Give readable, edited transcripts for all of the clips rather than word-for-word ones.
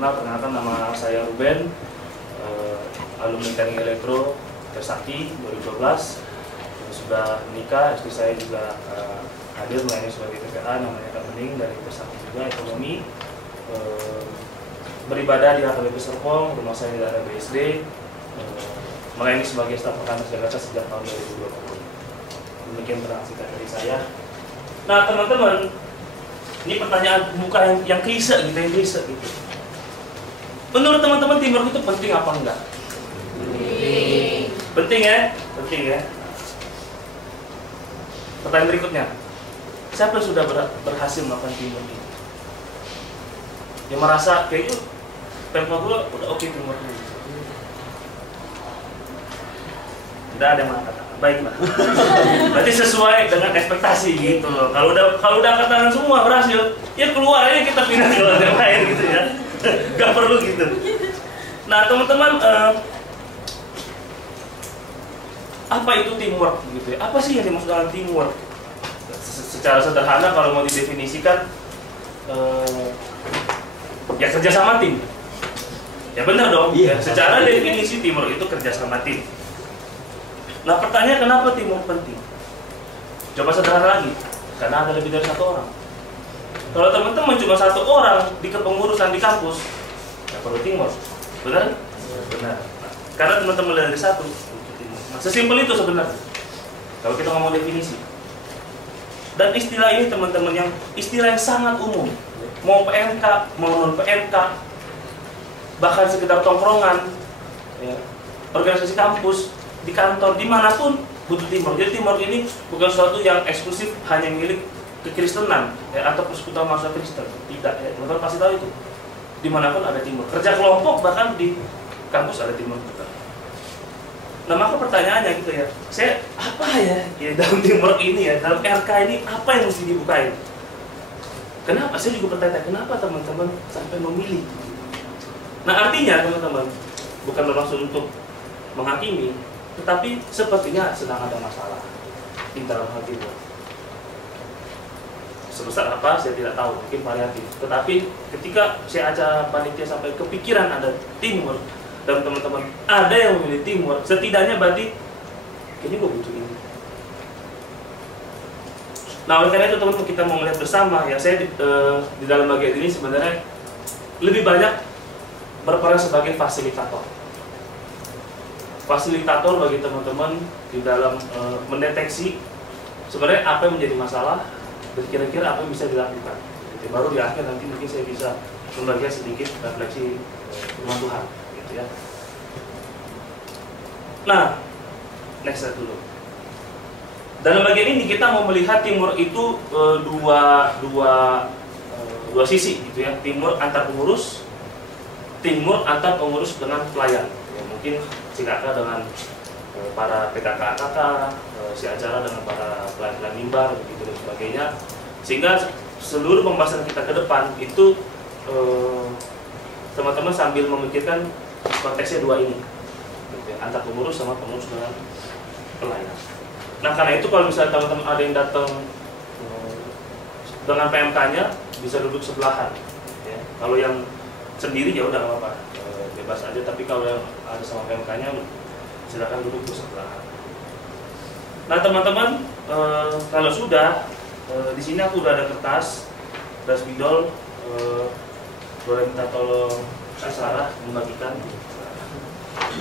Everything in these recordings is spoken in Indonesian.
Perkenalkan nama saya Ruben, alumni Teknik Elektro Trisakti 2012. Sudah menikah, istri saya juga hadir melayani sebagai TPA, namanya Kak Bening dari Trisakti juga ekonomi. Beribadah di HKBP Serpong, rumah saya di daerah BSD, melayani sebagai staf Perkantas Jakarta sejak tahun 2020. Demikian perkenalan singkat dari saya. Nah teman-teman, ini pertanyaan bukan yang klise gitu, Menurut teman-teman teamwork itu penting apa enggak? Penting ya? Penting ya? Pertanyaan berikutnya, siapa yang sudah berhasil melakukan teamwork ini? Yang merasa kayaknya Pemkot gue udah oke teamwork ini. Tidak ada yang mengatakan, baiklah. Berarti sesuai dengan ekspektasi gitu loh. Kalau udah angkat tangan semua berhasil, ya keluar aja kita pindah ke yang lain gitu ya. Gak perlu gitu. Nah teman-teman, apa itu teamwork gitu ya? Apa sih yang dimaksud dengan teamwork? Secara sederhana kalau mau didefinisikan, ya kerja sama tim. Ya benar dong. Iya. Secara definisi teamwork itu kerja sama tim. Nah pertanyaan kenapa teamwork penting? Coba sederhana lagi, karena ada lebih dari satu orang. Kalau teman-teman cuma satu orang di kepengurusan di kampus, ya perlu teamwork, benar? Benar. Nah, karena teman-teman dari satu, nah, sesimpel itu sebenarnya. Kalau kita ngomong definisi. Dan istilah ini teman-teman yang istilah yang sangat umum. Mau PMK, mau non PMK, bahkan sekedar tongkrongan, ya, organisasi kampus, di kantor, dimanapun butuh teamwork. Jadi teamwork ini bukan sesuatu yang eksklusif hanya milik kekristenan ya, atau persekutuan mahasiswa Kristen. Tidak, ya, teman-teman pasti tahu itu. Dimanapun ada teamwork. Kerja kelompok bahkan di kampus ada teamwork juga. Nah maka pertanyaannya gitu ya, saya apa ya dalam teamwork ini ya, dalam RK ini apa yang mesti dibukain? Kenapa? Saya juga bertanya, kenapa teman-teman sampai memilih? Nah artinya teman-teman, bukan bermaksud untuk menghakimi, tetapi sepertinya sedang ada masalah di dalam hal teamwork. Sebesar apa saya tidak tahu, mungkin variatif. Tetapi ketika saya ajak panitia sampai kepikiran ada teamwork dan teman-teman ada yang memilih teamwork, setidaknya berarti kayaknya gue butuh ini. Nah oleh karena itu teman-teman kita mau melihat bersama ya, saya di dalam bagian ini sebenarnya lebih banyak berperan sebagai fasilitator. Fasilitator bagi teman-teman di dalam mendeteksi sebenarnya apa yang menjadi masalah dan kira-kira apa yang bisa dilakukan. Jadi, baru di akhir nanti mungkin saya bisa membagikan sedikit refleksi firman Tuhan, gitu ya. Nah, next slide dulu. Dalam bagian ini kita mau melihat teamwork itu dua sisi, gitu ya. Teamwork antar pengurus, teamwork antar pengurus dengan pelayan. Ya, mungkin si kakak dengan para PKK-AKK, si acara dengan para pelayan-pelayan mimbar, begitu dan sebagainya. Sehingga seluruh pembahasan kita ke depan itu teman-teman sambil memikirkan konteksnya dua ini, gitu ya, antar pengurus sama pengurus dengan pelayan. Nah karena itu kalau misalnya teman-teman ada yang datang dengan PMK-nya bisa duduk sebelahan. Ya. Kalau yang sendiri ya udah nggak apa-apa, bebas aja. Tapi kalau yang ada sama PMK-nya silakan duduk sebelahan. Nah teman-teman, kalau sudah di sini aku udah ada kertas dan spidol, boleh minta tolong Sarah membagikan.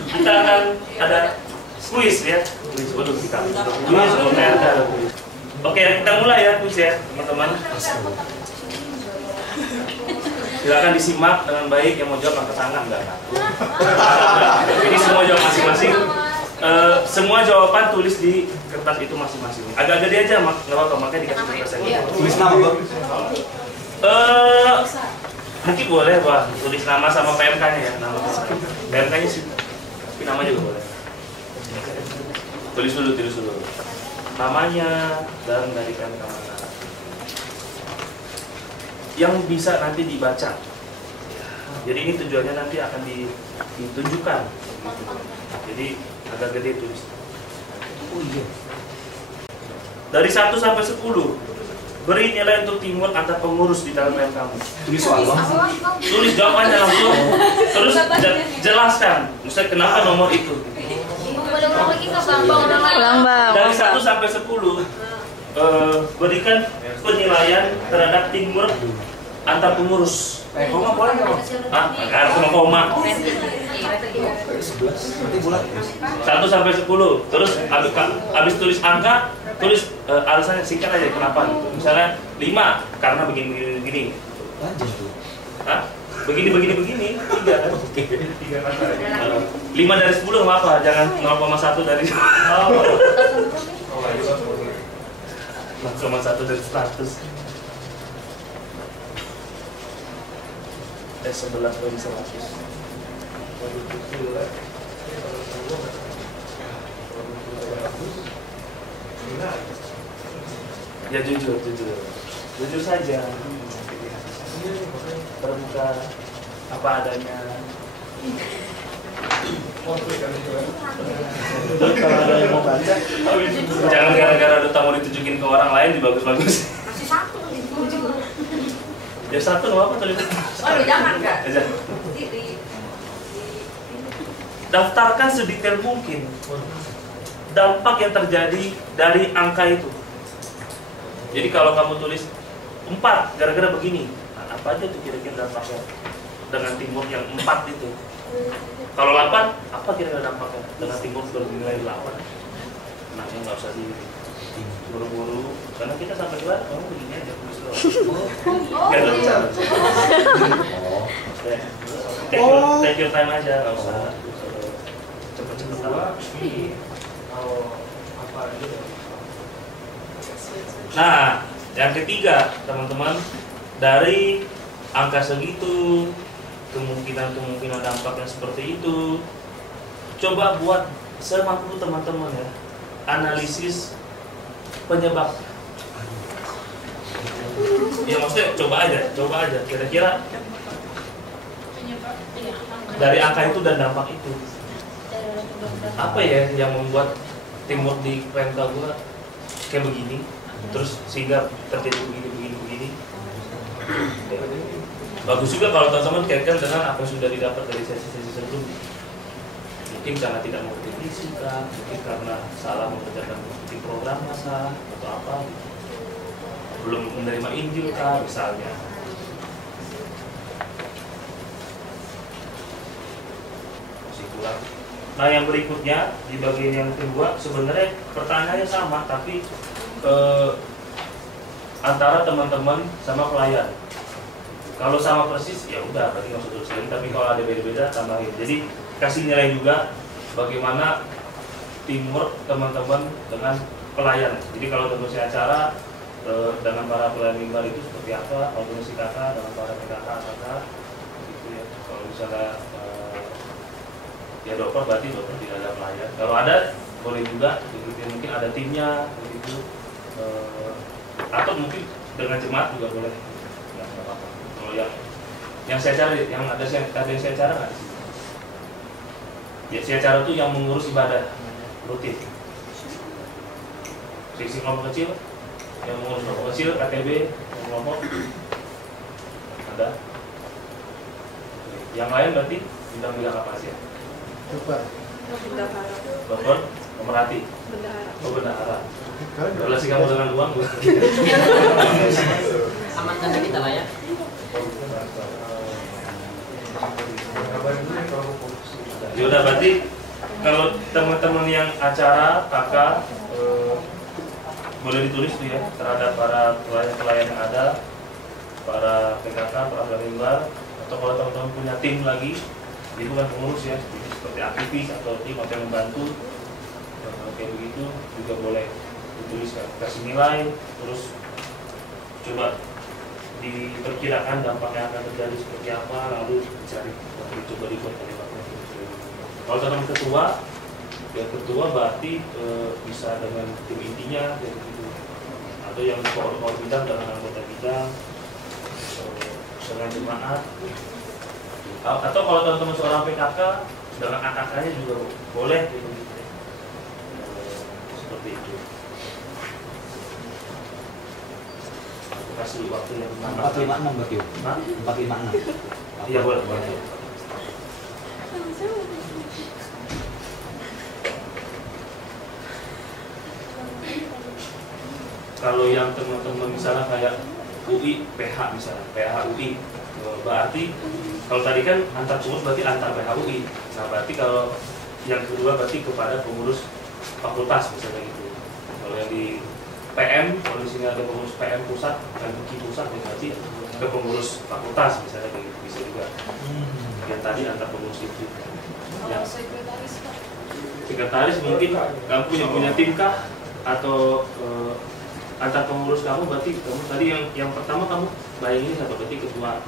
Kita akan ada kuis ya, kuis waduh kita kuis ada kuis. Oke kita mulai ya kuis ya teman-teman. Silakan disimak dengan baik, yang mau jawab angkat tangan enggak? Ini semua jawab masing-masing. Semua jawaban tulis di kertas itu masing-masing. Agak gede aja, nggak apa-apa, makanya dikasih kertas yang tulis nama Bang. Mungkin boleh Pak, tulis nama sama PMK-nya ya, nama PMK-nya sih, tapi nama juga boleh. Tulis dulu namanya dan dari PMK mana yang bisa nanti dibaca. Jadi ini tujuannya nanti akan ditunjukkan. Jadi agak gede tulis. Dari 1 sampai 10 Beri nilai untuk teamwork antar pengurus di dalam PM kamu. Tulis soal bang. Tulis jawabannya langsung. Terus jelaskan, misalnya kenapa nomor itu. Ulang bang. Dari 1 sampai 10, berikan penilaian terhadap teamwork antar pengurus. Koma boleh nggak bang? Harus sama koma. 11. Nanti bulat. 1 sampai 10. Terus habis tulis angka, tulis alasannya singkat aja kenapa. Misalnya 5 karena begini. Lanjut tuh. Hah? Begini. 3. 5 dari 10 nggak apa, jangan 0,1 dari 0,1 dari 100. 11 dari 100. Ya jujur saja, terbuka apa adanya. Kalau ada yang mau baca, jangan gara-gara duta mau ditunjukin ke orang lain dibagus-bagus. Masih satu Ya 1 nggak apa tulis. Oh, jangan enggak. Aja. Daftarkan sedetail mungkin dampak yang terjadi dari angka itu. Jadi kalau kamu tulis 4 gara-gara begini, nah, apa aja tuh kira-kira dampaknya dengan teamwork yang 4 itu. Kalau 8, apa kira-kira dampaknya dengan teamwork bernilai 8? Nah, yang nggak usah di buru-buru, karena kita sampai kelar, kamu begini aja tulis doang. Nggak ada bicara. Take your time aja, nggak usah cepet-cepet. Nah, yang ketiga, teman-teman, dari angka segitu, kemungkinan dampaknya seperti itu, coba buat semampu teman-teman ya, analisis penyebab. Ya maksudnya coba aja, kira-kira dari angka itu dan dampak itu, apa ya yang membuat teamwork di PMK gua kayak begini, terus sehingga terjadi begini. Bagus juga kalau teman-teman kaitkan dengan apa yang sudah didapat dari sesi-sesi sebelumnya. Mungkin karena tidak mengerti fisika, mungkin karena salah mengerjakan tim program masa atau apa, belum menerima Injil kah misalnya. Masih kurang. Nah, yang berikutnya di bagian yang kedua sebenarnya pertanyaannya sama, tapi antara teman-teman sama pelayan. Kalau sama persis ya udah berarti nggak usah tulis lagi, tapi kalau ada beda-beda tambahin. Jadi kasih nilai juga bagaimana teamwork teman-teman dengan pelayan. Jadi kalau organisasi acara dengan para pelayan mimbar itu seperti apa, organisasi kakak dengan para PKK kakak gitu ya. Kalau misalnya ya dokter berarti dokter tidak ada pelayan. Kalau ada boleh juga begitu, mungkin ada timnya begitu, atau mungkin dengan jemaat juga boleh. Ya, nggak apa-apa. Kalau yang saya cari, yang ada yang saya cara nggak sih? Ya saya cara tuh yang mengurus ibadah rutin. Seksi kelompok kecil, yang mengurus kelompok kecil, KTB, kelompok ada. Yang lain berarti bidang-bidang apa sih? Bapak, pemerhati, bendahara. Relasi kamu dengan uang, amankan kita lah ya. Yaudah, berarti kalau teman-teman yang acara kakak boleh ditulis tuh ya terhadap para pelayan yang ada, para PKK, para pelayan, atau kalau teman-teman punya tim lagi, itu bukan pengurus ya, jadi seperti aktivis atau tim atau yang membantu, kayak begitu juga boleh dituliskan, kasih nilai, terus coba diperkirakan dampak yang akan terjadi seperti apa, lalu dicari, coba dibuat kalimatnya. Kalau teman ketua, ya ketua berarti bisa dengan tim intinya, kayak begitu, atau yang koordinator bidang dengan anggota bidang, dengan jemaat, atau kalau teman-teman seorang PKK dengan AKK-nya juga boleh, gitu. Seperti itu. kasih waktu yang 456 berarti. Hah? 456. Iya boleh, boleh. Kalau yang teman-teman misalnya kayak UI, PH misalnya, PH UI, berarti kalau tadi kan antar pengurus berarti antar PH UI. Nah berarti kalau yang kedua berarti kepada pengurus fakultas misalnya gitu. Kalau yang di PM, kalau di sini ada pengurus PM pusat, PMQ pusat, berarti ke pengurus fakultas misalnya kayak gitu, bisa juga. Yang tadi antar pengurus itu. Ya. Sekretaris mungkin kamu punya tim kah atau antar pengurus kamu berarti kamu tadi yang pertama kamu bayangin siapa berarti ketua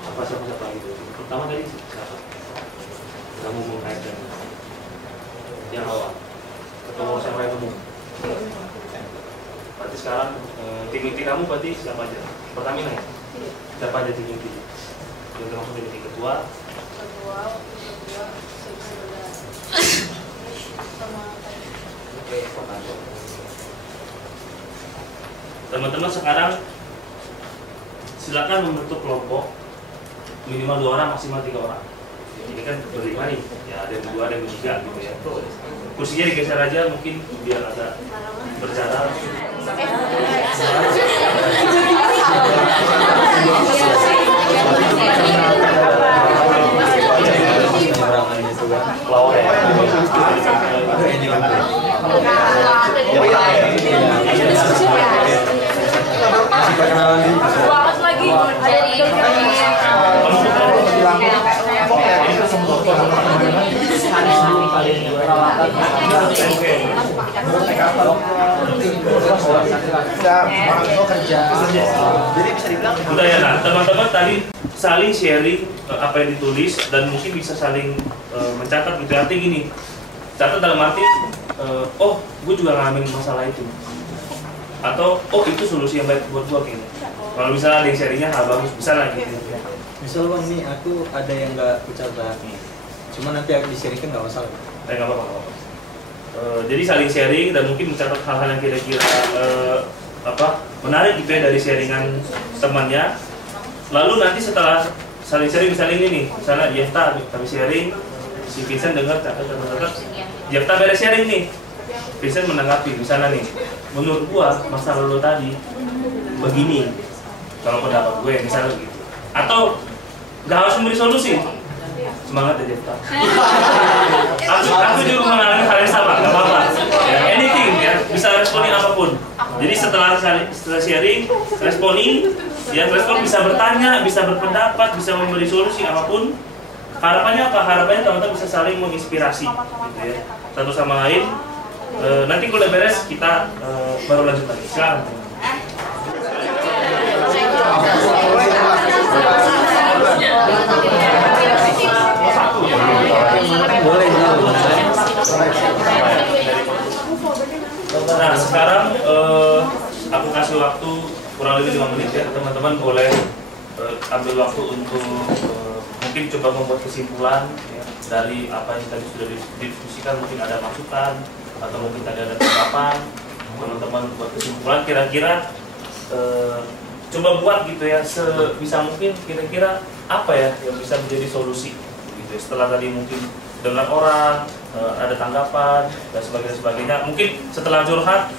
apa siapa gitu. Pertama tadi siapa? Kamu mengaitkan yang awal ketemu sama yang umum. Berarti sekarang tim inti kamu berarti siapa aja? Pertamina ya? Siapa aja tim inti? Yang termasuk tim inti ketua, teman-teman sekarang silakan membentuk kelompok minimal 2 orang, maksimal 3 orang. Ini kan berlima nih, ya ada yang 2, ada yang 3 gitu ya. Kursinya digeser aja mungkin biar agak berjarak. Flower ya. Jadi bisa dibilang Udah ya, nah teman-teman tadi saling sharing apa yang ditulis dan mungkin bisa saling mencatat gitu. Artinya gini, catat dalam arti oh gue juga ngalamin masalah itu, atau oh itu solusi yang baik buat gue kayaknya. Kalau misalnya ada yang sharingnya hal bagus, bisa lah gitu. misal bang nih aku ada yang nggak kucatat, cuma nanti aku di-sharingkan nggak masalah. Nggak apa-apa. Jadi saling sharing dan mungkin mencatat hal-hal yang kira-kira menarik gitu ya dari sharingan temannya. Lalu nanti setelah saling sharing misalnya ini nih, misalnya Jefta kami sharing, si Vincent dengar catat, Jefta beres sharing nih, Vincent menanggapi misalnya nih, menurut gua masa lalu tadi begini, kalau pendapat gue misalnya gitu, atau nggak harus memberi solusi. Semangat ya Jefta. aku juga mengalami hal yang sama, nggak apa-apa. Ya, anything ya, bisa responin apapun. Jadi setelah sharing, responin, ya respon bisa bertanya, bisa berpendapat, bisa memberi solusi apapun. Harapannya apa? Harapannya teman-teman bisa saling menginspirasi, gitu ya, satu sama lain. Nanti kalau udah beres kita baru lanjut lagi. Silakan. Nah sekarang aku kasih waktu kurang lebih 5 menit ya, teman-teman boleh ambil waktu untuk mungkin coba membuat kesimpulan ya, dari apa yang tadi sudah didiskusikan. Mungkin ada masukan atau mungkin tadi ada tanggapan, teman-teman buat kesimpulan kira-kira coba buat gitu ya sebisa mungkin kira-kira apa ya yang bisa menjadi solusi gitu ya. Setelah tadi mungkin dengar orang ada tanggapan dan sebagainya, mungkin setelah curhat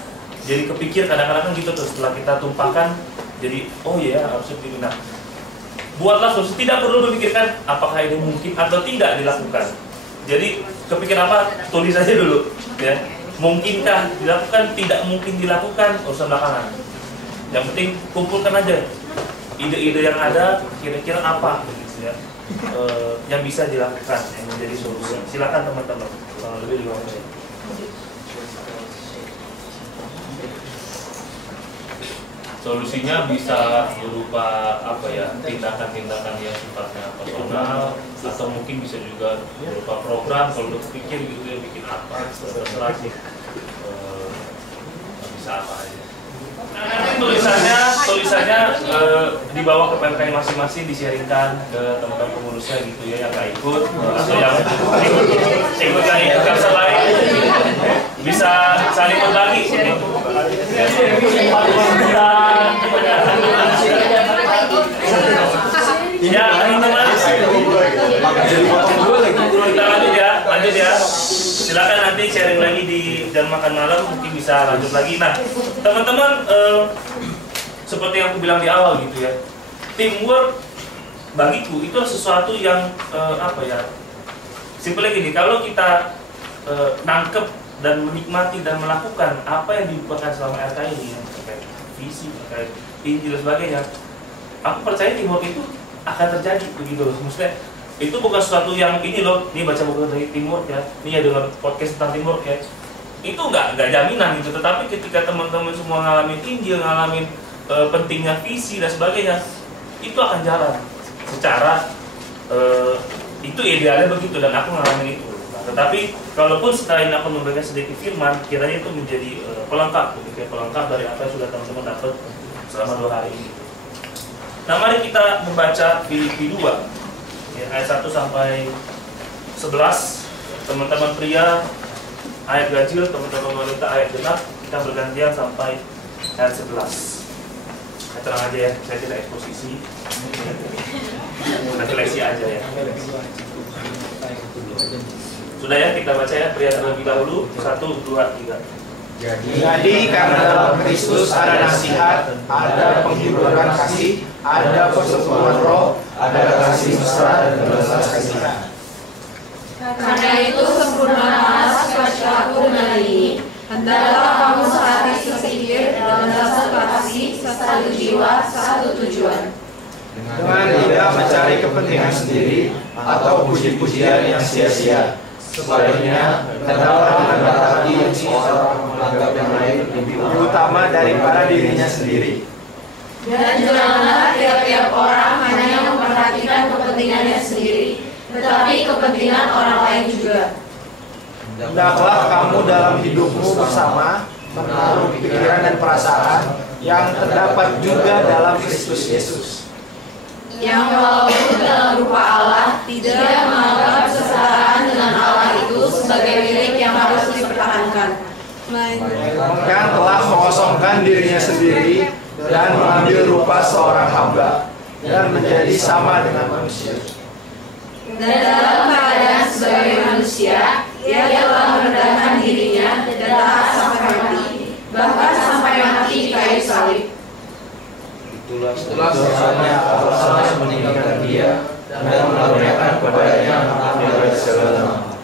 jadi kepikir kadang-kadang kan gitu tuh, setelah kita tumpahkan jadi oh iya harusnya begini. Nah buatlah solusi, tidak perlu memikirkan apakah ini mungkin atau tidak dilakukan. Jadi kepikir apa, tulis aja dulu ya, mungkinkah dilakukan, tidak mungkin dilakukan, urusan belakangan. Yang penting kumpulkan aja ide-ide yang ada, kira-kira apa gitu ya, yang bisa dilakukan, yang menjadi solusi. Silakan teman-teman, lebih di bawah. Solusinya bisa berupa apa ya, tindakan-tindakan yang sifatnya personal, atau mungkin bisa juga berupa program. Kalau udah pikir gitu ya, bikin apa, terserah sih, bisa apa aja. Nanti tulisannya dibawa ke PMK masing-masing, di-sharingkan ke teman-teman pengurusnya gitu ya, yang nggak ikut atau yang ikut selain bisa saling berbagi. Ya, teman-teman. Kita lanjut ya. Silakan nanti sharing lagi di jam makan malam, mungkin bisa lanjut lagi. Nah, teman-teman, seperti yang aku bilang di awal gitu ya, teamwork bagiku itu sesuatu yang simpelnya gini, kalau kita nangkep dan menikmati dan melakukan apa yang dilakukan selama RK ini, yang terkait visi, terkait Injil dan sebagainya, aku percaya teamwork itu akan terjadi begitu loh. Maksudnya itu bukan sesuatu yang ini loh, ini baca buku dari teamwork ya, ini ya dengar podcast tentang teamwork ya, itu nggak jaminan gitu. Tetapi ketika teman-teman semua ngalamin Injil, ngalamin pentingnya visi dan sebagainya, itu akan jalan secara itu idealnya begitu, dan aku ngalamin itu. Nah, tetapi kalaupun setelah ini aku memberikan sedikit firman, kiranya itu menjadi pelengkap, begitu ya, pelengkap dari apa yang sudah teman-teman dapat selama 2 hari ini. Nah, mari kita membaca Filipi 2 ya, ayat 1 sampai 11. Teman-teman pria ayat ganjil, teman-teman wanita ayat genap. Kita bergantian sampai ayat 11. Tenang aja ya, saya tidak eksposisi. Refleksi aja ya. Sudah ya, kita baca ya, pria terlebih dahulu. 1, 2, 3. Jadi karena dalam Kristus ada nasihat, ada penghiburan kasih, ada persekutuan roh, ada kasih mesra dan belas kasihan. Karena itu sempurnakanlah sifat-sifatku dengan ini, hendaklah kamu sehati sepikir dalam satu kasih, satu jiwa, satu tujuan. Dengan tidak mencari kepentingan sendiri atau puji-pujian yang sia-sia. Sebaliknya, hendaklah menganggap hati seorang menganggap yang lain lebih utama daripada dirinya sendiri. Dan janganlah tiap-tiap orang hanya memperhatikan kepentingannya sendiri, tetapi kepentingan orang lain juga. Hendaklah kamu dalam hidupmu bersama menaruh pikiran dan perasaan yang terdapat juga dalam Kristus Yesus. Yang walaupun dalam rupa Allah, tidak menganggap kesetaraan dengan Allah itu sebagai milik yang harus dipertahankan. Melainkan telah mengosongkan dirinya sendiri dan mengambil rupa seorang hamba dan menjadi sama dengan manusia. Dan dalam keadaan sebagai manusia, ia telah merendahkan dirinya dan taat sampai mati, bahkan sampai mati di kayu salib. Itulah sebabnya Allah meninggalkan dia dan mengaruniakan kepadanya nama dari segala nama,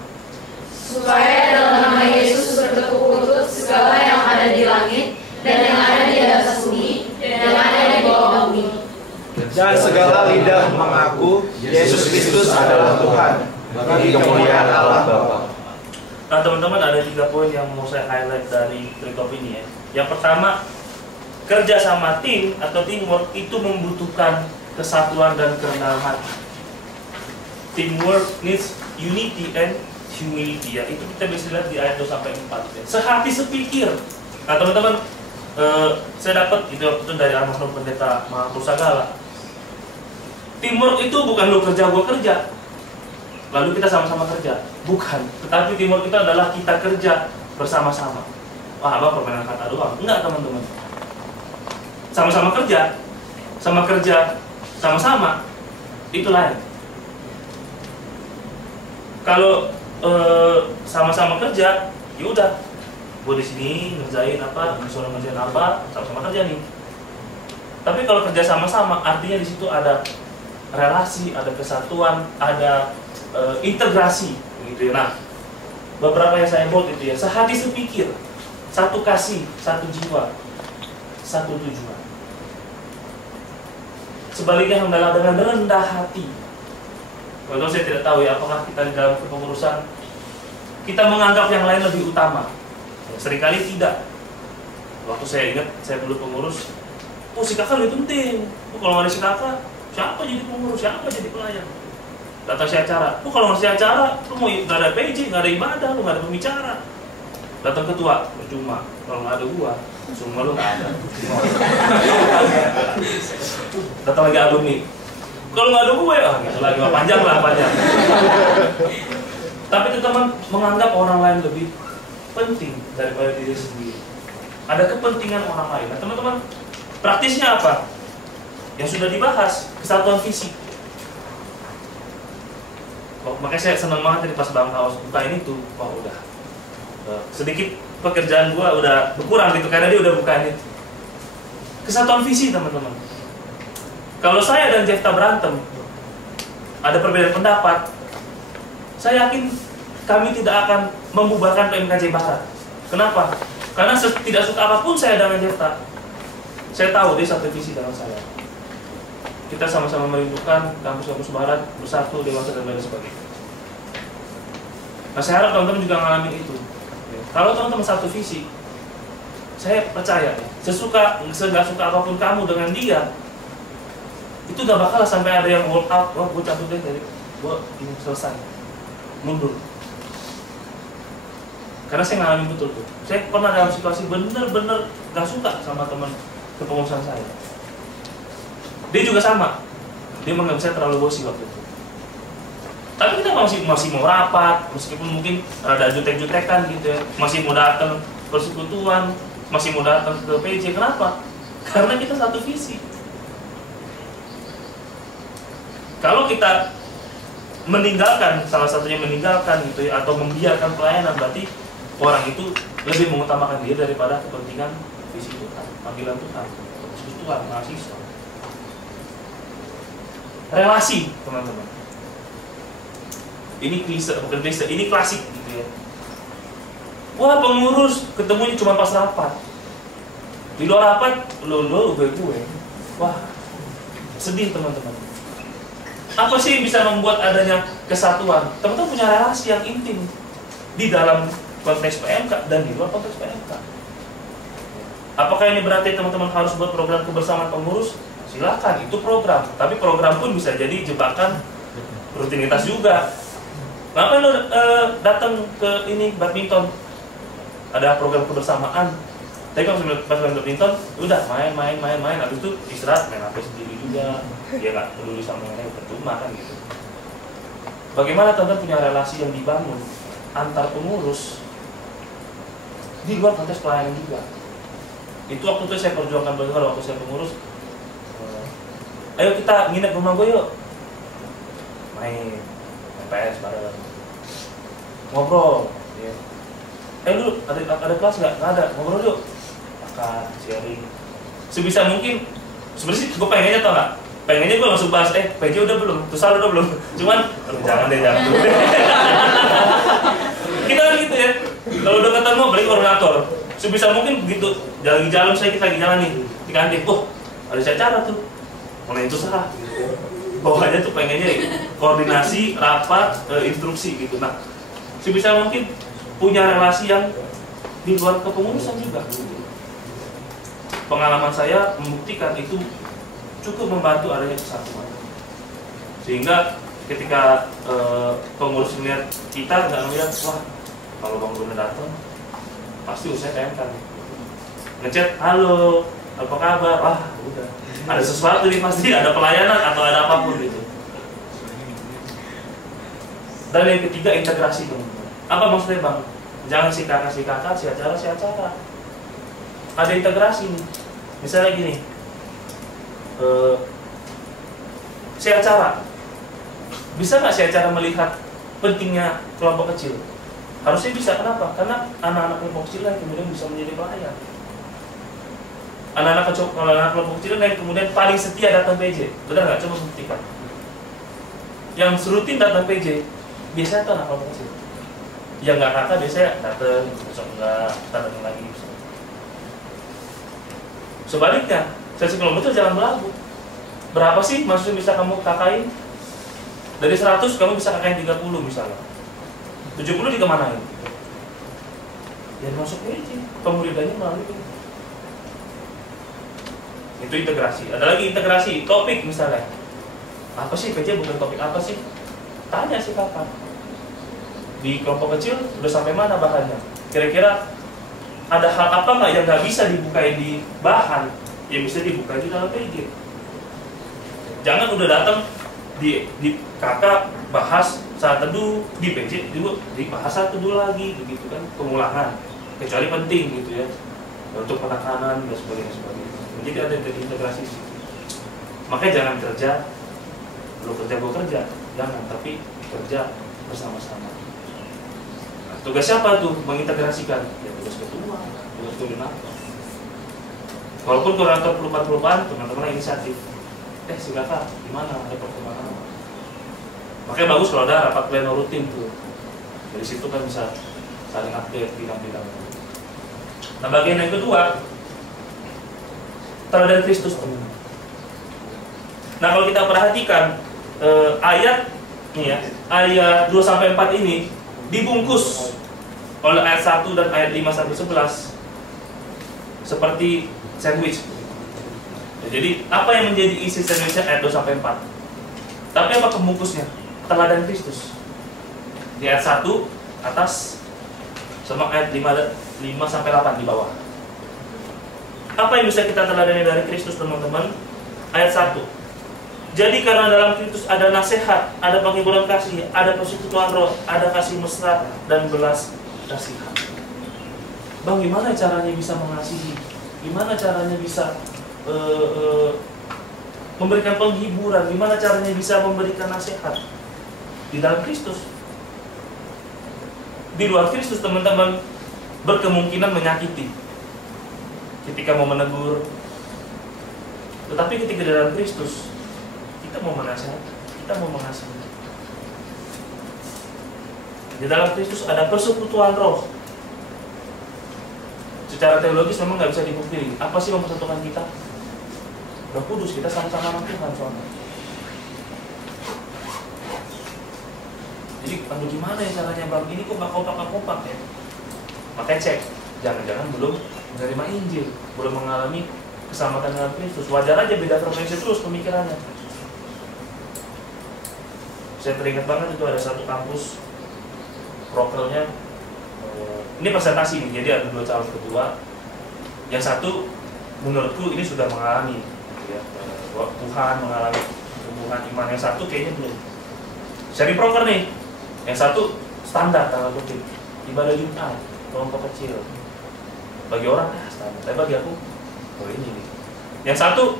supaya dalam nama Yesus bertekuk lutut segala yang ada di langit dan yang ada di atas bumi dan yang ada di bawah bumi, dan segala lidah mengaku Yesus Kristus adalah Tuhan, bagi kemuliaan Allah Bapa. Nah, teman-teman, ada 3 poin yang mau saya highlight dari perikop ini ya. Yang pertama, kerja sama tim atau teamwork itu membutuhkan kesatuan dan kerendahan hati. Teamwork needs unity and humility ya. Itu kita bisa lihat di ayat 2 sampai 4 ya. Sehati sepikir. Nah, teman-teman, saya dapat itu dari almarhum pendeta Mahapusagala. Teamwork itu bukan lu kerja gua kerja, lalu kita sama-sama kerja. Bukan. Tetapi teamwork itu adalah kita kerja bersama-sama. Wah, abang permainan kata doang. Enggak, teman-teman. Sama-sama kerja, sama-sama, itu lain. Kalau sama-sama kerja, ya udah, gue di sini ngerjain apa, disuruh ngerjain apa, sama-sama kerja nih. Tapi kalau kerja sama-sama, artinya di situ ada relasi, ada kesatuan, ada integrasi, gitu ya. Nah, beberapa yang saya buat itu ya, sehati sepikir, satu kasih, satu jiwa, satu tujuan. Sebaliknya hendaklah dengan rendah hati. Kalau saya tidak tahu ya, apakah kita di dalam kepengurusan kita menganggap yang lain lebih utama. Seringkali tidak. Waktu saya ingat, saya dulu pengurus, si kakak lebih penting. Kalau nggak ada si kakak, siapa jadi pengurus, siapa jadi pelayan? Datang si acara, kalau nggak si acara, lu mau nggak ada PJ, nggak ada ibadah, lu nggak ada pembicara. Datang ketua, percuma. Kalau nggak ada gua, semua lu nggak ada. Datang lagi alumni, kalau nggak ada gue, gitu lagi, panjang lah panjang. Tapi itu teman menganggap orang lain lebih penting daripada diri sendiri. Ada kepentingan orang lain. Nah teman-teman, praktisnya apa? Yang sudah dibahas, kesatuan visi. Makanya saya senang banget tadi pas Bang Kaos bukain itu. Wah udah sedikit pekerjaan gua udah berkurang gitu karena dia udah bukain itu. Kesatuan visi teman-teman. Kalau saya dan Jefta berantem, ada perbedaan pendapat, saya yakin kami tidak akan membubarkan PMKJ Barat. Kenapa? Karena tidak suka apapun saya dengan Jefta, saya tahu dia satu visi dengan saya. Kita sama-sama merindukan kampus-kampus Barat bersatu, dewasa dan lain sebagainya. Nah saya harap teman-teman juga ngalamin itu. Kalau teman-teman satu visi, saya percaya, nggak suka apapun kamu dengan dia, itu gak bakal sampai ada yang hold out, wah gue cabut deh dari gue ini selesai, mundur. Karena saya ngalamin betul tuh. Saya pernah dalam situasi bener-bener gak suka sama teman kepengurusan saya. Dia juga sama, dia menganggap saya terlalu bosi waktu itu. Tapi kita masih mau rapat, meskipun mungkin ada jutek-jutekan gitu ya, masih mau datang persekutuan, masih mau datang ke PJ. Kenapa? Karena kita satu visi. Kalau kita meninggalkan, salah satunya meninggalkan gitu ya, atau membiarkan pelayanan, berarti orang itu lebih mengutamakan dia daripada kepentingan visi Tuhan, panggilan Tuhan, persekutuan, mahasiswa. Relasi, teman-teman. Ini klise, bukan klise, ini klasik gitu ya. Wah pengurus ketemunya cuma pas rapat. Di luar rapat, lo gue. Wah, sedih teman-teman. Apa sih yang bisa membuat adanya kesatuan? Teman-teman punya relasi yang intim di dalam konteks PMK dan di luar konteks PMK. Apakah ini berarti teman-teman harus buat program kebersamaan pengurus? Silakan, itu program. Tapi program pun bisa jadi jebakan rutinitas juga. Ngapain lo datang ke ini badminton? Ada program kebersamaan. Tapi kalau pas main badminton, udah main. Habis itu istirahat, main HP sendiri juga. Dia nggak peduli sama yang lain, percuma kan gitu. Bagaimana teman-teman punya relasi yang dibangun antar pengurus di luar konteks pelayanan juga? Itu waktu itu saya perjuangkan benar waktu saya pengurus. Ayo kita nginep rumah gue yuk, main PS bareng, ngobrol. Ya. Lu ada kelas nggak? Nggak ada, ngobrol yuk. Makan, sharing. Sebisa mungkin, sebenarnya sih gue pengennya tau nggak? Pengennya gue langsung bahas, PJ udah belum? Tusan udah belum? Cuman, jangan deh. Kita kan gitu ya, kalau udah ketemu, beli koordinator. Sebisa mungkin begitu, jalan saya kita lagi jalan nih, di kantin, ada acara tuh, mulai itu salah. Bawahnya tuh pengennya koordinasi, rapat, instruksi gitu. Nah, sebisa mungkin punya relasi yang di luar kepengurusan juga. Pengalaman saya membuktikan itu cukup membantu adanya kesatuan. Sehingga ketika pengurus melihat kita nggak melihat, wah kalau Bang Bruno datang pasti usai PMK nih. Ngechat, halo, apa kabar? Wah udah, ada sesuatu nih pasti, ada pelayanan atau ada apapun gitu. Dan yang ketiga, integrasi teman-teman. Apa maksudnya Bang? Jangan si kakak, si acara. Ada integrasi nih. Misalnya gini, si acara, bisa nggak si acara melihat pentingnya kelompok kecil? Harusnya bisa. Kenapa? Karena anak-anak kelompok kecil yang kemudian bisa menjadi pelayan. Anak-anak kelompok kecil yang kemudian paling setia datang PJ. Benar nggak? Coba buktikan. Yang rutin datang PJ biasanya tuh anak kelompok kecil. Yang nggak kakak biasanya datang, besok enggak, datang lagi. Sebaliknya, sesi kelompok kecil jangan belagu. Berapa sih maksudnya bisa kamu kakain? Dari 100 kamu bisa kakain 30 misalnya. 70 dikemanain? Ya masuk PJ, pemuridannya melalui PJ. Itu integrasi. Ada lagi integrasi, topik misalnya. Apa sih PJ bukan topik apa sih? Tanya sih kakak. Di kelompok kecil udah sampai mana bahannya? Kira-kira ada hal apa nggak yang nggak bisa dibukain di bahan yang bisa dibuka di dalam PJ? Jangan udah datang di kakak bahas saat teduh, di PJ juga dibahas saat teduh lagi, begitu kan, pengulangan, kecuali penting gitu ya, untuk penekanan dan sebagainya. Jadi ada integrasi di situ. Makanya jangan kerja, lu kerja gue kerja, jangan, tapi kerja bersama-sama. Nah, tugas siapa tuh mengintegrasikan? Ya tugas ketua, tugas koordinator. Walaupun koordinator pelupa-pelupaan, teman-teman inisiatif. Silakan, gimana ada perkembangan? Makanya bagus kalau ada rapat pleno rutin tuh. Dari situ kan bisa saling update bidang-bidang. Nah, bagian yang kedua, teladan Kristus, teman. Nah, kalau kita perhatikan ayat nih ya, ayat 2-4 ini dibungkus oleh ayat 1 dan ayat 5-11 seperti sandwich. Jadi apa yang menjadi isi sandwichnya ayat 2-4? Tapi apa pembungkusnya? Teladan Kristus. Di ayat 1 atas sama ayat 5-8 di bawah. Apa yang bisa kita teladani dari Kristus, teman-teman? Ayat 1. Jadi karena dalam Kristus ada nasihat, ada penghiburan kasih, ada persekutuan roh, ada kasih mesra dan belas kasihan. Bang, gimana caranya bisa mengasihi? Gimana caranya bisa memberikan penghiburan? Gimana caranya bisa memberikan nasihat? Di dalam Kristus. Di luar Kristus, teman-teman, berkemungkinan menyakiti ketika mau menegur. Tetapi ketika di dalam Kristus, kita mau menasihati, kita mau mengasihi. Di dalam Kristus ada persekutuan roh. Secara teologis memang nggak bisa dipungkiri. Apa sih mempersatukan kita? Roh Kudus, kita sama-sama anak Tuhan soalnya. Jadi, aduh gimana ya caranya bang? Ini kok nggak kompak ya? Makanya cek, jangan-jangan belum menerima Injil, belum mengalami keselamatan dalam Kristus. Wajar aja beda frekuensi terus pemikirannya. Saya teringat banget itu ada satu kampus prokelnya, ini presentasi nih, jadi ada 2 calon ketua. Yang satu menurutku ini sudah mengalami ya, Tuhan, mengalami tumbuhan iman. Yang satu kayaknya belum. Seri proker nih. Yang satu standar tanggal kutip, ibadah Jumat, kelompok kecil. Bagi orang standar, tapi bagi aku ini nih. Yang satu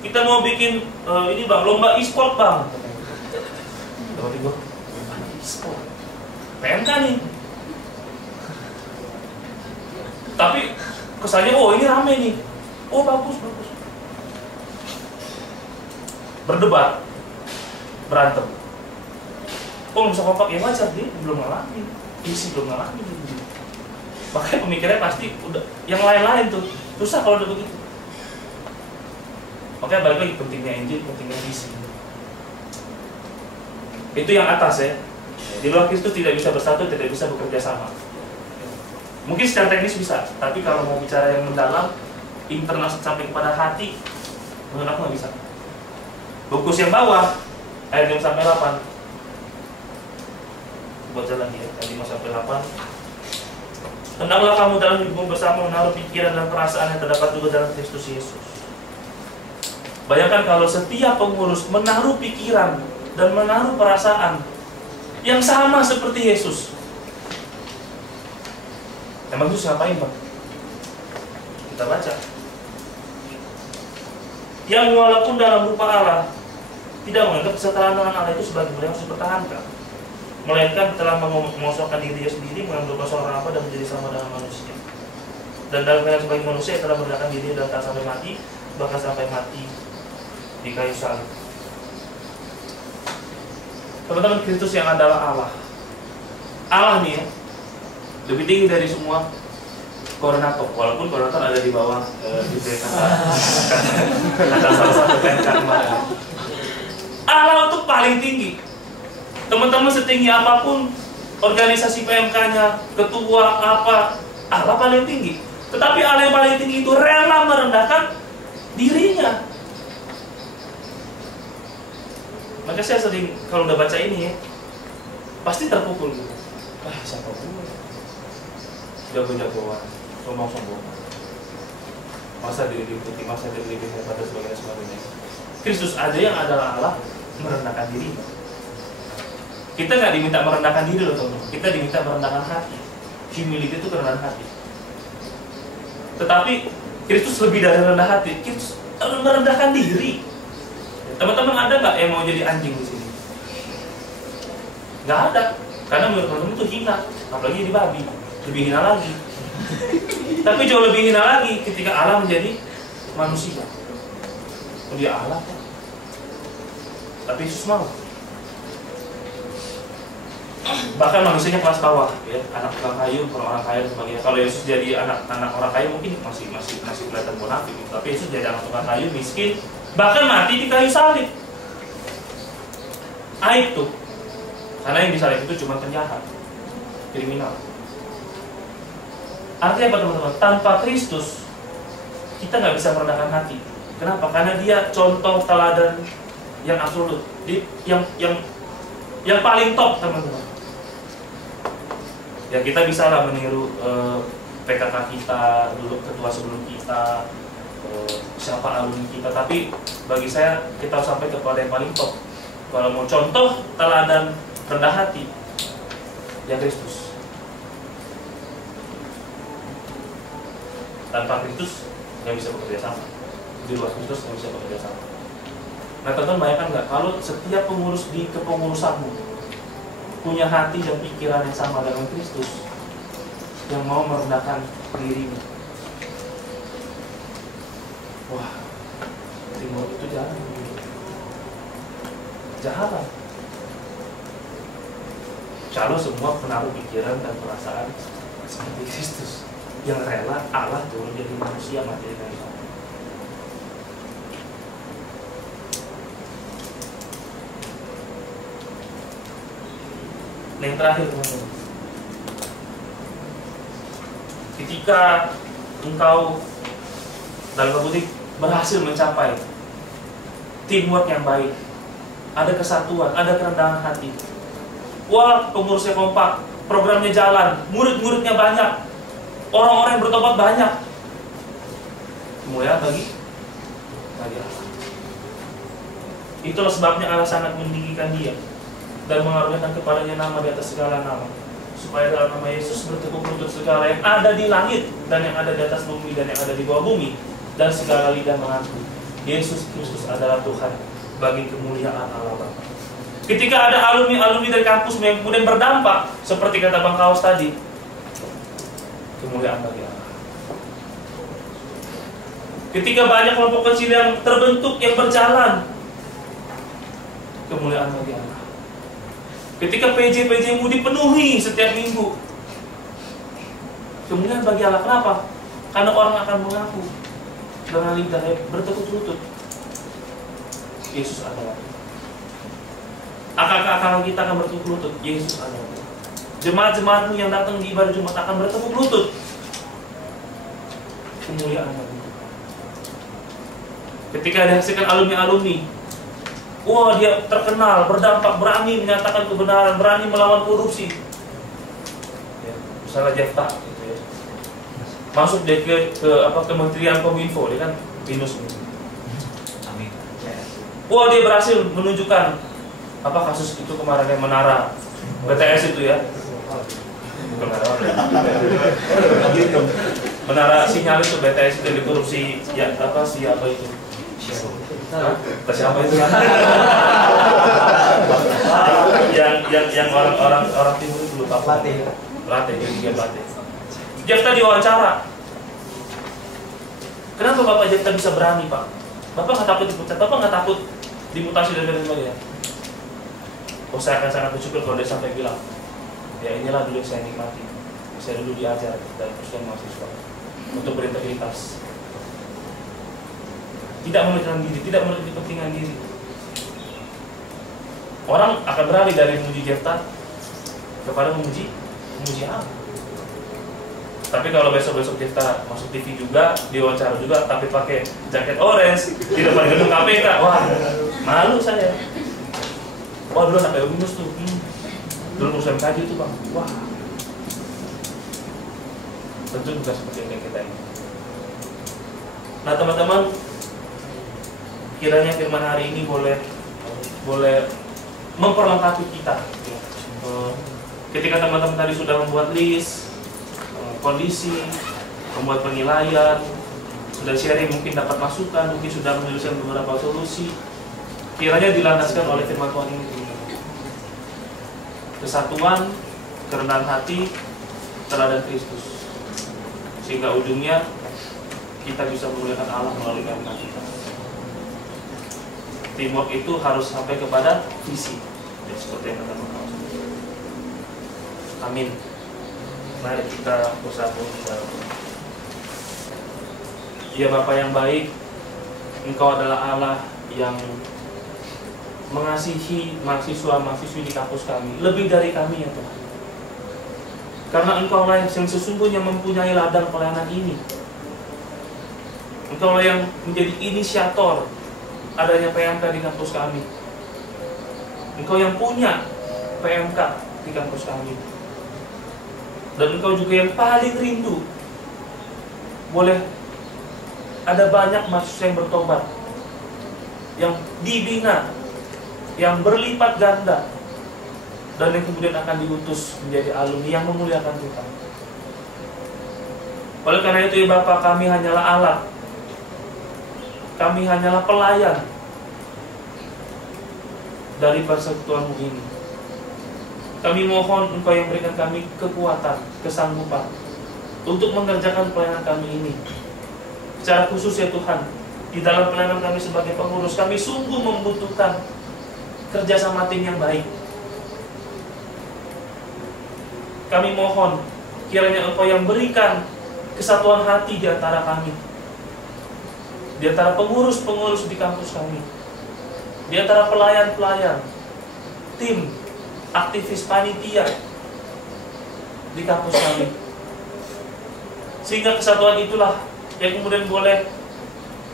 kita mau bikin ini bang, lomba e-sport bang. Berarti gue e-sport PMK nih. Tapi kesannya, oh ini rame nih, oh bagus. Berdebat, berantem. Oh bisa kompak, ya wajar, dia belum ngalamin, isi belum ngalamin. Makanya pemikirannya pasti udah yang lain-lain tuh susah kalau udah begitu. Makanya balik lagi pentingnya Injil, pentingnya visi. Itu yang atas ya. Di luar Kristus tidak bisa bersatu, tidak bisa bekerja sama. Mungkin secara teknis bisa, tapi kalau mau bicara yang mendalam, internal sampai kepada hati, menurut aku nggak bisa. Bungkus yang bawah, ayat 5-8. Baca lagi ya, ayat 5-8. Hendaklah kamu dalam hidupmu bersama menaruh pikiran dan perasaan yang terdapat juga dalam Kristus Yesus. Bayangkan kalau setiap pengurus menaruh pikiran dan menaruh perasaan yang sama seperti Yesus. Emang Yesus ngapain bang? Kita baca. Yang walaupun dalam rupa Allah tidak menganggap kesetaraan dengan Allah itu sebagai hal yang harus dipertahankan, melainkan telah mengosongkan dirinya sendiri, mengambil seorang apa dan menjadi sama dengan manusia. Dan dalam keadaan sebagai manusia telah merendahkan diri dan tak sampai mati, bahkan sampai mati di kayu salib. Teman-teman, Kristus yang adalah Allah. Allah nih ya, lebih tinggi dari semua koordinator, walaupun koordinator ada di bawah kata salah satu PMK kemarin. Allah itu paling tinggi. Teman-teman, setinggi apapun organisasi PMK-nya, ketua apa, Allah paling tinggi. Tetapi Allah yang paling tinggi itu rela merendahkan dirinya. Maka saya sering kalau udah baca ini ya, pasti terpukul gitu. Siapa gue? Jago-jagoan, sombong-sombongan. Masa diri diikuti, masa diri lebih hebat dan sebagainya. Kristus ada yang adalah Allah merendahkan dirinya. Kita nggak diminta merendahkan diri loh teman-teman. Kita diminta merendahkan hati. Humility itu kerendahan hati. Tetapi Kristus lebih dari rendah hati. Kristus merendahkan diri. Teman-teman ada nggak yang mau jadi anjing di sini? Nggak ada. Karena menurut teman-teman itu hina. Apalagi jadi babi. Lebih hina lagi. Tapi jauh lebih hina lagi ketika Allah menjadi manusia. Dia Allah kan? Tapi Yesus mau. Bahkan manusianya kelas bawah, ya, anak tukang kayu, orang kaya dan sebagainya. Kalau Yesus jadi anak orang kaya mungkin masih kelihatan munafik. Tapi Yesus jadi anak tukang kayu, miskin, bahkan mati di kayu salib. Aib tuh. Karena yang disalib itu cuma penjahat, kriminal. Artinya apa teman-teman? Tanpa Kristus kita nggak bisa merendahkan hati. Kenapa? Karena dia contoh teladan yang absolut, yang paling top teman-teman. Ya kita bisa lah meniru PKK kita dulu, ketua sebelum kita, siapa alumni kita. Tapi bagi saya kita harus sampai kepada yang paling top. Kalau mau contoh teladan rendah hati, ya Kristus. Tanpa Kristus nggak bisa bekerja sama. Di luar Kristus nggak bisa bekerja sama. Nah teman-teman bayangkan nggak kalau setiap pengurus di kepengurusanmu punya hati dan pikiran yang sama dengan Kristus, yang mau merendahkan dirinya. Wah, timur itu jalan. Jalan. Kalau semua penaruh pikiran dan perasaan seperti Kristus, yang rela Allah turun jadi manusia mati di kayu salib. Nah, yang terakhir teman-teman, ketika engkau dalam kutip berhasil mencapai teamwork yang baik, ada kesatuan, ada kerendahan hati, wah pengurusnya kompak, programnya jalan, murid-muridnya banyak, orang-orang yang bertobat banyak, kemuliaan bagi Allah. Itulah sebabnya Allah sangat meninggikan dia dan mengaruniakan kepadanya nama di atas segala nama, supaya dalam nama Yesus bertekuk lutut segala yang ada di langit dan yang ada di atas bumi dan yang ada di bawah bumi, dan segala lidah mengaku Yesus Kristus adalah Tuhan, bagi kemuliaan Allah Bapa. Ketika ada alumni dari kampus yang kemudian berdampak seperti kata Bang Kaos tadi, kemuliaan bagi Allah. Ketika banyak kelompok kecil yang terbentuk, yang berjalan, kemuliaan bagi Allah. Ketika PJ-PJ-mu dipenuhi setiap minggu, kemuliaan bagi Allah. Kenapa? Karena orang akan mengaku dengan lidah bertekuk lutut, Yesus adalah. Akal-akal kita akan bertekuk lutut, Yesus adalah. Jemaat-jemaatmu yang datang di ibadah Jumat akan bertekuk lutut, kemuliaan bagi Allah. Ketika dihasilkan alumni-alumni, wah dia terkenal, berdampak, berani menyatakan kebenaran, berani melawan korupsi. Ya, misalnya Jefta, gitu ya. Masuk dia ke Kementerian Kominfo, dia kan binus. Amin. Wah dia berhasil menunjukkan apa kasus itu kemarin yang Menara BTS itu ya. Menara sinyal itu BTS itu dikorupsi ya siapa itu? Siapa itu? yang orang timur itu lupa. Plate dia Plate. Jefta diwawancara. Kenapa Bapak Jefta bisa berani, Pak? Bapak nggak takut dipecat, Bapak nggak takut dimutasi dan sebagainya. Oh, saya akan sangat bersyukur kalau dia sampai bilang, ya inilah dulu yang saya nikmati. Saya dulu diajar dari persoalan mahasiswa untuk berintegritas, tidak memikirkan diri, tidak memiliki kepentingan diri. Orang akan beralih dari memuji Jefta kepada memuji Allah. Tapi kalau besok-besok Jefta masuk TV juga, diwawancara juga, tapi pakai jaket orange di depan gedung KPK, wah malu saya. Wah dulu sampai Umus tuh, dulu urusan kaji tuh Bang, wah. Tentu bukan seperti yang kita ini. Nah teman-teman, kiranya firman hari ini boleh memperlengkapi kita. Ketika teman-teman tadi sudah membuat list, kondisi, membuat penilaian, sudah sharing, mungkin dapat masukan, mungkin sudah menuliskan beberapa solusi, kiranya dilandaskan oleh firman Tuhan ini. Kesatuan, kerendahan hati, teladan Kristus, sehingga ujungnya kita bisa memuliakan Allah melalui kalimat kita. Teamwork itu harus sampai kepada visi, ya, seperti yang teman-teman tahu. Amin. Mari kita bersatu. Ya Bapa yang baik, Engkau adalah Allah yang mengasihi mahasiswa-mahasiswi di kampus kami lebih dari kami ya Tuhan. Karena Engkau lah yang sesungguhnya mempunyai ladang pelayanan ini. Engkau lah yang menjadi inisiator adanya PMK di kampus kami. Engkau yang punya PMK di kampus kami. Dan Engkau juga yang paling rindu boleh ada banyak mahasiswa yang bertobat, yang dibina, yang berlipat ganda, dan yang kemudian akan diutus menjadi alumni yang memuliakan Tuhan. Oleh karena itu ya Bapak, kami hanyalah alat, kami hanyalah pelayan dari persekutuanmu ini. Kami mohon Engkau yang berikan kami kekuatan, kesanggupan untuk mengerjakan pelayanan kami ini. Secara khusus ya Tuhan, di dalam pelayanan kami sebagai pengurus, kami sungguh membutuhkan kerjasama tim yang baik. Kami mohon kiranya Engkau yang berikan kesatuan hati di antara kami, di antara pengurus-pengurus di kampus kami, di antara pelayan-pelayan, tim, aktivis panitia di kampus kami. Sehingga kesatuan itulah yang kemudian boleh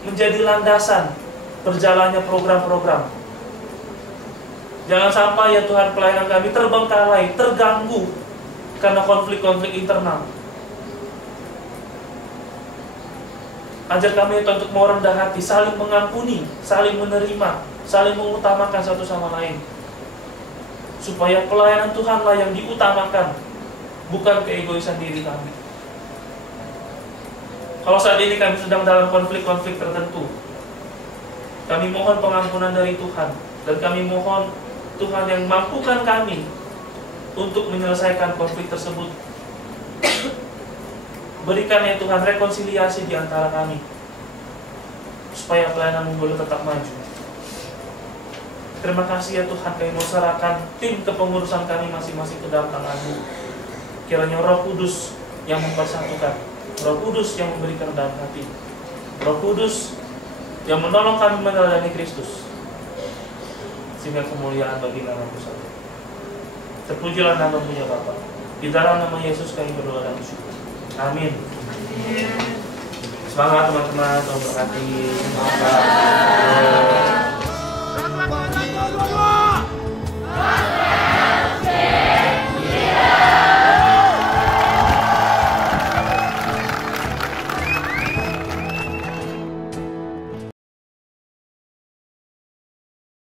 menjadi landasan berjalannya program-program. Jangan sampai ya Tuhan pelayanan kami terbengkalai, terganggu karena konflik-konflik internal. Ajar kami itu untuk mau rendah hati, saling mengampuni, saling menerima, saling mengutamakan satu sama lain. Supaya pelayanan Tuhanlah yang diutamakan, bukan keegoisan diri kami. Kalau saat ini kami sedang dalam konflik-konflik tertentu, kami mohon pengampunan dari Tuhan, dan kami mohon Tuhan yang mampukan kami untuk menyelesaikan konflik tersebut. Berikan ya Tuhan rekonsiliasi di antara kami, supaya pelayanan boleh tetap maju. Terima kasih ya Tuhan, kami mau serahkan tim kepengurusan kami masing-masing ke dalam tangan-Mu. Kiranya Roh Kudus yang mempersatukan, Roh Kudus yang memberikan dalam hati, Roh Kudus yang menolong kami meneladani Kristus, sehingga kemuliaan bagi nama-Mu saja. Terpujilah nama-Mu ya Bapa. Di dalam nama Yesus kami berdoa dan bersyukur. Amin. Semangat teman-teman, Tuhan berkati.